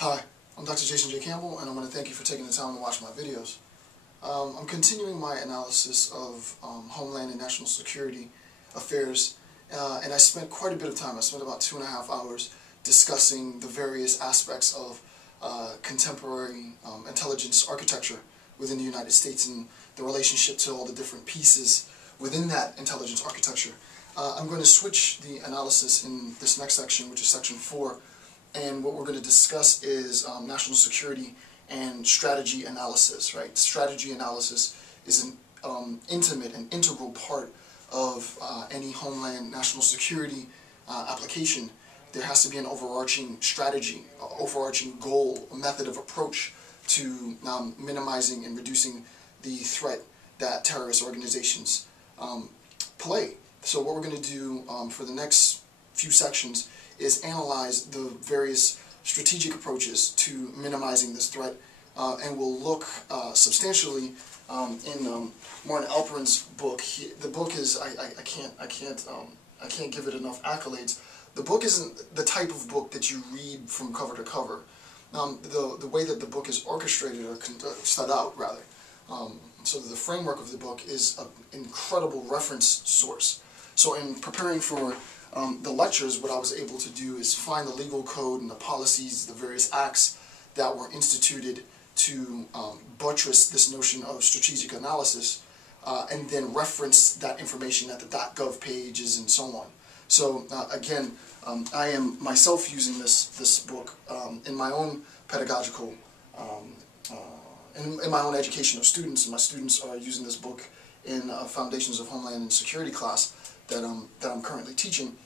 Hi, I'm Dr. Jason J. Campbell, and I want to thank you for taking the time to watch my videos. I'm continuing my analysis of Homeland and national security affairs, and I spent quite a bit of time. I spent about 2.5 hours discussing the various aspects of contemporary intelligence architecture within the United States and the relationship to all the different pieces within that intelligence architecture. I'm going to switch the analysis in this next section, which is section 4, and what we're going to discuss is national security and strategy analysis. Right? Strategy analysis is an intimate and integral part of any homeland national security application. There has to be an overarching strategy, overarching goal, a method of approach to minimizing and reducing the threat that terrorist organizations play. So what we're going to do for the next few sections is analyze the various strategic approaches to minimizing this threat, and we'll look substantially in Martin Alperin's book. The book is I can't give it enough accolades. The book isn't the type of book that you read from cover to cover. The way that the book is orchestrated or set out rather. So the framework of the book is an incredible reference source. So in preparing for the lectures, what I was able to do is find the legal code and the policies, the various acts that were instituted to buttress this notion of strategic analysis, and then reference that information at the .gov pages and so on. So again, I am myself using this book in my own pedagogical, in my own education of students, and my students are using this book in Foundations of Homeland and Security class that I'm currently teaching.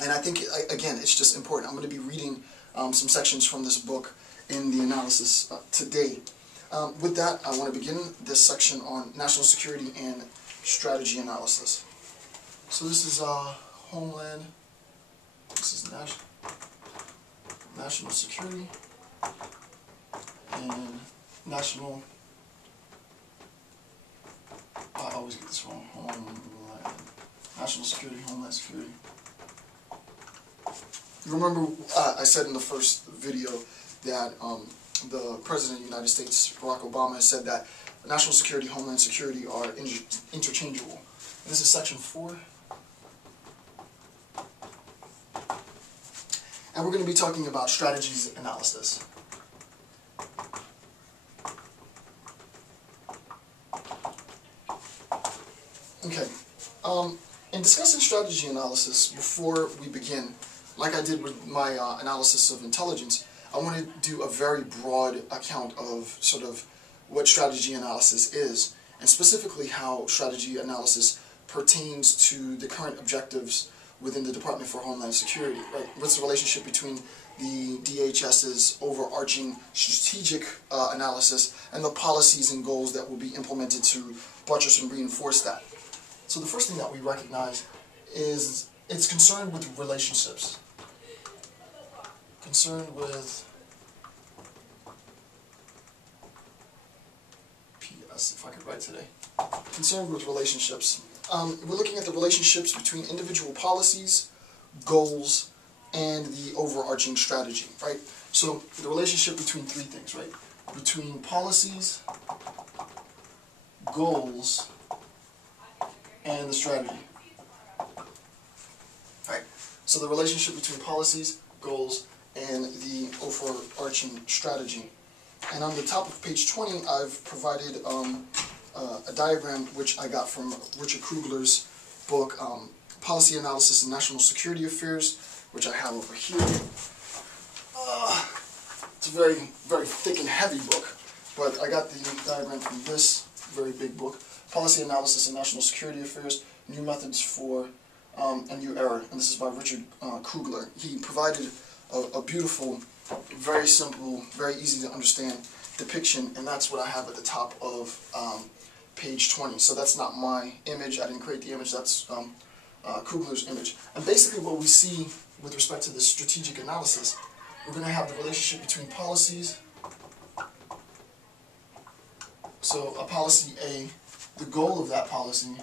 And I think, again, it's just important. I'm going to be reading some sections from this book in the analysis today. With that, I want to begin this section on national security and strategy analysis. So this is Homeland, this is national security, and national, I always get this wrong, national security, homeland security. Remember, I said in the first video that the President of the United States, Barack Obama, has said that national security, homeland security are interchangeable. And this is section 4. And we're going to be talking about strategies analysis. Okay. In discussing strategy analysis, before we begin, like I did with my analysis of intelligence, I want to do a very broad account of sort of what strategy analysis is, and specifically how strategy analysis pertains to the current objectives within the Department for Homeland Security. Right? What's the relationship between the DHS's overarching strategic analysis and the policies and goals that will be implemented to buttress and reinforce that? So the first thing that we recognize is it's concerned with relationships. Concerned with PS, if I could write today. Concerned with relationships. We're looking at the relationships between individual policies, goals, and the overarching strategy, right? So the relationship between three things, right? Between policies, goals, and the strategy. Right? So the relationship between policies, goals, and the overarching strategy. And on the top of page 20, I've provided a diagram which I got from Richard Krugler's book, Policy Analysis in National Security Affairs, which I have over here. It's a very, very thick and heavy book, but I got the diagram from this very big book, Policy Analysis in National Security Affairs, New Methods for a New Era, and this is by Richard Krugler. He provided a beautiful, very simple, very easy to understand depiction, and that's what I have at the top of page 20. So that's not my image, I didn't create the image, that's Krugler's image. And basically what we see with respect to this strategic analysis, we're going to have the relationship between policies. So a policy A, the goal of that policy,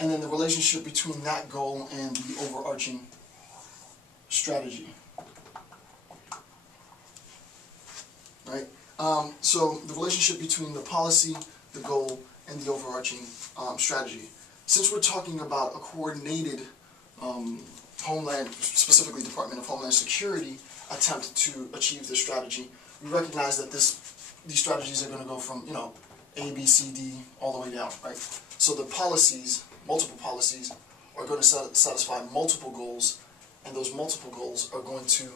and then the relationship between that goal and the overarching strategy. right? So the relationship between the policy, the goal, and the overarching strategy. Since we're talking about a coordinated Homeland, specifically Department of Homeland Security, attempt to achieve this strategy, we recognize that these strategies are going to go from, you know, A, B, C, D, all the way down, right? So the policies, multiple policies, are going to satisfy multiple goals, and those multiple goals are going to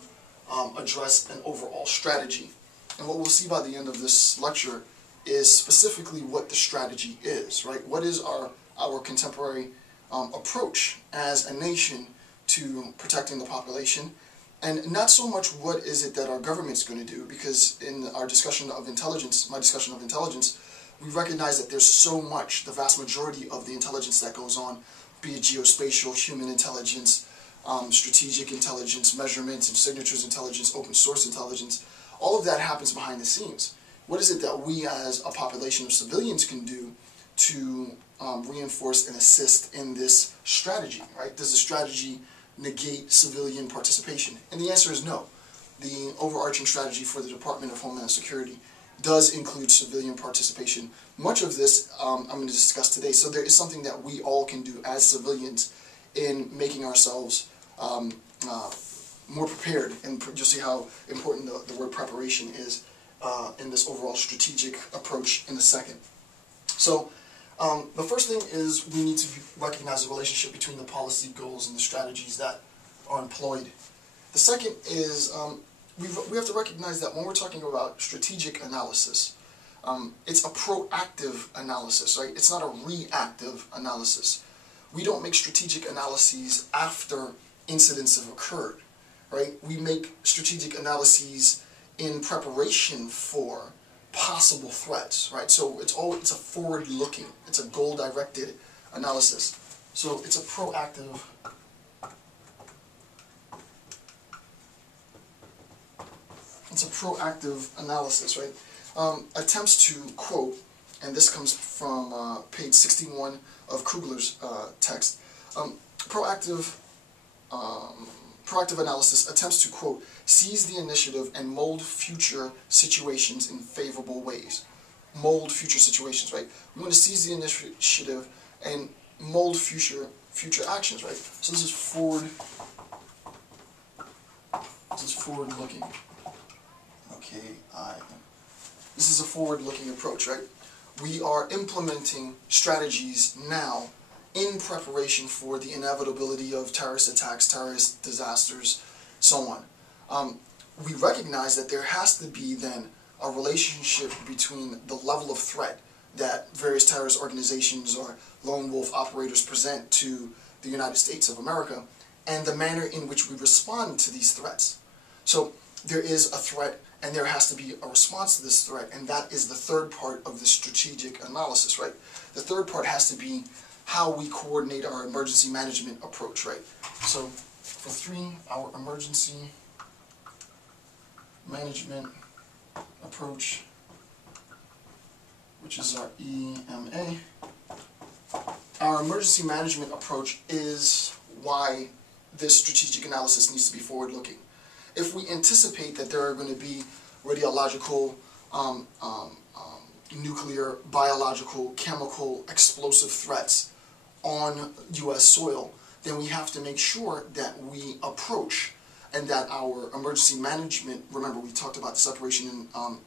address an overall strategy. And what we'll see by the end of this lecture is specifically what the strategy is, right? What is our contemporary approach as a nation to protecting the population, and not so much what is it that our government's going to do, because in our discussion of intelligence, my discussion of intelligence, we recognize that there's so much, the vast majority of the intelligence that goes on, be it geospatial, human intelligence, strategic intelligence, measurements and signatures intelligence, open source intelligence, all of that happens behind the scenes. What is it that we as a population of civilians can do to reinforce and assist in this strategy, right? Does the strategy negate civilian participation? And the answer is no. The overarching strategy for the Department of Homeland Security does include civilian participation. Much of this I'm going to discuss today. So there is something that we all can do as civilians in making ourselves more prepared, and you'll see how important the word preparation is in this overall strategic approach in a second. So the first thing is we need to recognize the relationship between the policy goals and the strategies that are employed. The second is we have to recognize that when we're talking about strategic analysis, it's a proactive analysis, right? It's not a reactive analysis. We don't make strategic analyses after incidents have occurred, right? We make strategic analyses in preparation for possible threats, right? So it's a forward-looking, it's a goal-directed analysis. So it's a proactive analysis, right? Attempts to quote, and this comes from page 61 of Kugler's text. Proactive analysis attempts to, quote, seize the initiative and mold future situations in favorable ways. Mold future situations, right? We want to seize the initiative and mold future actions, right? So this is forward-looking. This is a forward-looking approach, right? We are implementing strategies now in preparation for the inevitability of terrorist attacks, terrorist disasters, so on. We recognize that there has to be then a relationship between the level of threat that various terrorist organizations or lone wolf operators present to the United States of America and the manner in which we respond to these threats. So there is a threat, and there has to be a response to this threat, and that is the third part of the strategic analysis, right? The third part has to be how we coordinate our emergency management approach, right? So for 3, our emergency management approach, which is our EMA. Our emergency management approach is why this strategic analysis needs to be forward-looking. If we anticipate that there are going to be radiological, nuclear, biological, chemical, explosive threats on U.S. soil, then we have to make sure that we approach and that our emergency management, remember we talked about the separation, and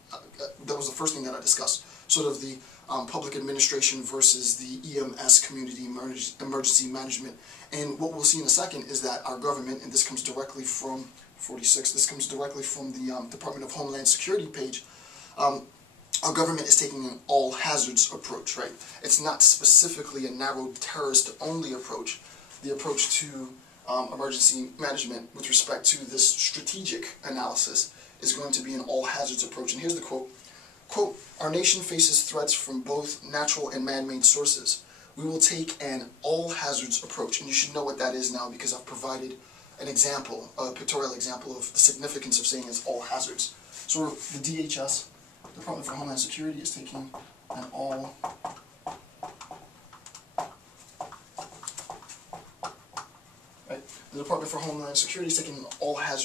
that was the first thing that I discussed, sort of the public administration versus the EMS, community emergency management. And what we'll see in a second is that our government, and this comes directly from 46, this comes directly from the Department of Homeland Security page, our government is taking an all-hazards approach, right? It's not specifically a narrow terrorist-only approach. The approach to emergency management with respect to this strategic analysis is going to be an all-hazards approach. And here's the quote. Quote, our nation faces threats from both natural and man-made sources. We will take an all-hazards approach. And you should know what that is now because I've provided an example, a pictorial example of the significance of saying it's all-hazards. So the DHS, Department for Homeland Security, is taking an all The Department for Homeland Security is taking an all-hazards